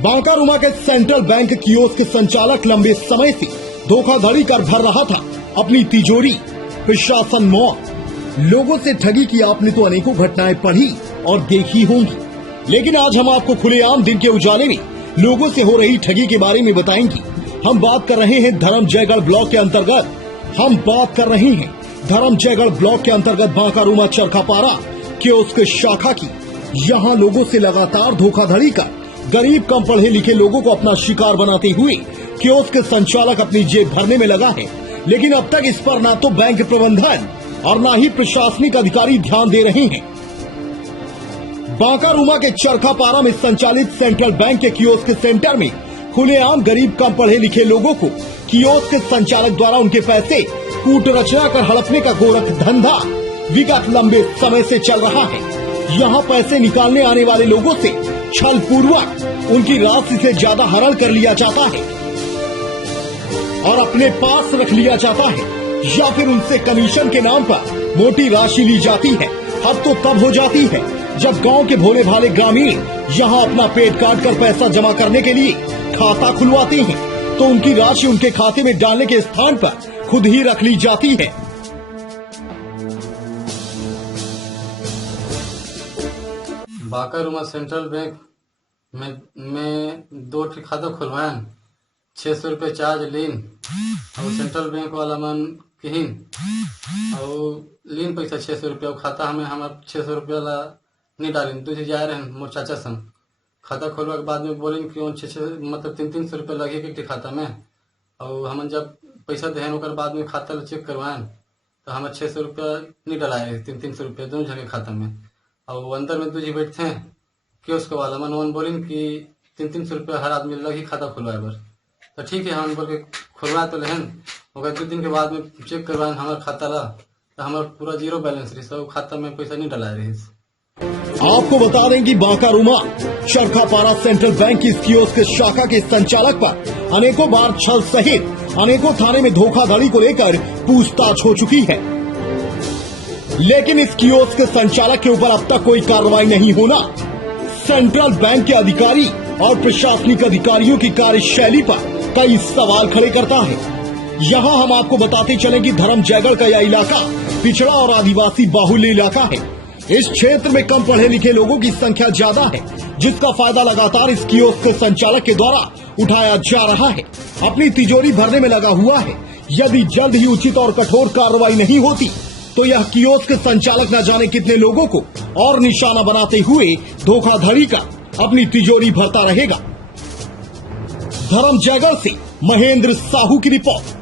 बांकारुमा के central bank kiosk के संचालक लंबे समय से धोखाधड़ी कर भर रहा था अपनी तिजोरी। प्रशासन मौन। लोगों से ठगी की आपने तो अनेकों घटनाएं पढ़ी और देखी होंगी, लेकिन आज हम आपको खुलेआम दिन के उजाले में लोगों से हो रही ठगी के बारे में बताएंगे। हम बात कर रहे हैं धर्मजयगढ़ ब्लॉक के अंतर्गत बांकारुमा चरखापारा कियोस्क शाखा की। यहाँ लोगों से लगातार धोखाधड़ी कर गरीब कम पढ़े लिखे लोगों को अपना शिकार बनाते हुए कियोस्क संचालक अपनी जेब भरने में लगा है। लेकिन अब तक इस पर ना तो बैंक प्रबंधन और ना ही प्रशासनिक अधिकारी ध्यान दे रहे हैं। बांकारुमा के चरखापारा में संचालित सेंट्रल बैंक के कियोस्क सेंटर में खुलेआम गरीब कम पढ़े लिखे लोगों को कियोस्क संचालक द्वारा उनके पैसे कूट रचना कर हड़पने का गोरख धंधा विगत लंबे समय से चल रहा है। यहाँ पैसे निकालने आने वाले लोगों से छल पूर्वक उनकी राशि से ज्यादा हरण कर लिया जाता है और अपने पास रख लिया जाता है, या फिर उनसे कमीशन के नाम पर मोटी राशि ली जाती है। हद तो तब हो जाती है जब गांव के भोले भाले ग्रामीण यहाँ अपना पेट काट कर पैसा जमा करने के लिए खाता खुलवाते हैं, तो उनकी राशि उनके खाते में डालने के स्थान पर खुद ही रख ली जाती है। बांकारुमा सेंट्रल बैंक में 2 खाता खुलवाएं, 600 रुपये चार्ज लीन और सेंट्रल बैंक वाला मन कहीं और लीन पैसा 600 रुपया खाता हमें हमारे 600 रुपया ला नहीं डालिन। तुझे जा रहे हैं मोर चाचा संग खाता खोलवा के बाद में बोलेंगे क्यों 600 मतलब 300 रुपया लगे कि खाता में, और हम जब पैसा दें ओकर बाद में खाता चेक करवाएं तो हमें 600 रुपया नहीं डलाए, 300 रुपया दोनों जगह खाता में। और अंदर में तुझे बैठते हैं कियोस्क वाला मन बोलेंगे कि 300 रुपया हर आदमी लगी खाता खुलवाए बर, तो ठीक है हम बोल के खुलवा तो लेहन। अगर 2 दिन के बाद में चेक करवाएं हमारा खाता ला तो हमारा पूरा 0 बैलेंस रही, सब खाता में पैसा नहीं डलाए रही। आपको बता दें कि बांकारुमा चरखापारा सेंट्रल बैंक की कियोस्क शाखा के संचालक पर अनेकों बार छल सहित अनेकों थाने में धोखाधड़ी को लेकर पूछताछ हो चुकी है, लेकिन इस कियोस्क संचालक के ऊपर अब तक कोई कार्रवाई नहीं होना सेंट्रल बैंक के अधिकारी और प्रशासनिक अधिकारियों की कार्यशैली पर कई सवाल खड़े करता है। यहाँ हम आपको बताते चलें कि धर्मजयगढ़ का यह इलाका पिछड़ा और आदिवासी बाहुल्य इलाका है। इस क्षेत्र में कम पढ़े लिखे लोगों की संख्या ज्यादा है, जिसका फायदा लगातार इस कियोस्क संचालक के द्वारा उठाया जा रहा है। अपनी तिजोरी भरने में लगा हुआ है। यदि जल्द ही उचित और कठोर कार्रवाई नहीं होती तो यह कियोस्क संचालक न जाने कितने लोगों को और निशाना बनाते हुए धोखाधड़ी का अपनी तिजोरी भरता रहेगा। धर्मजयगढ़ से महेंद्र साहू की रिपोर्ट।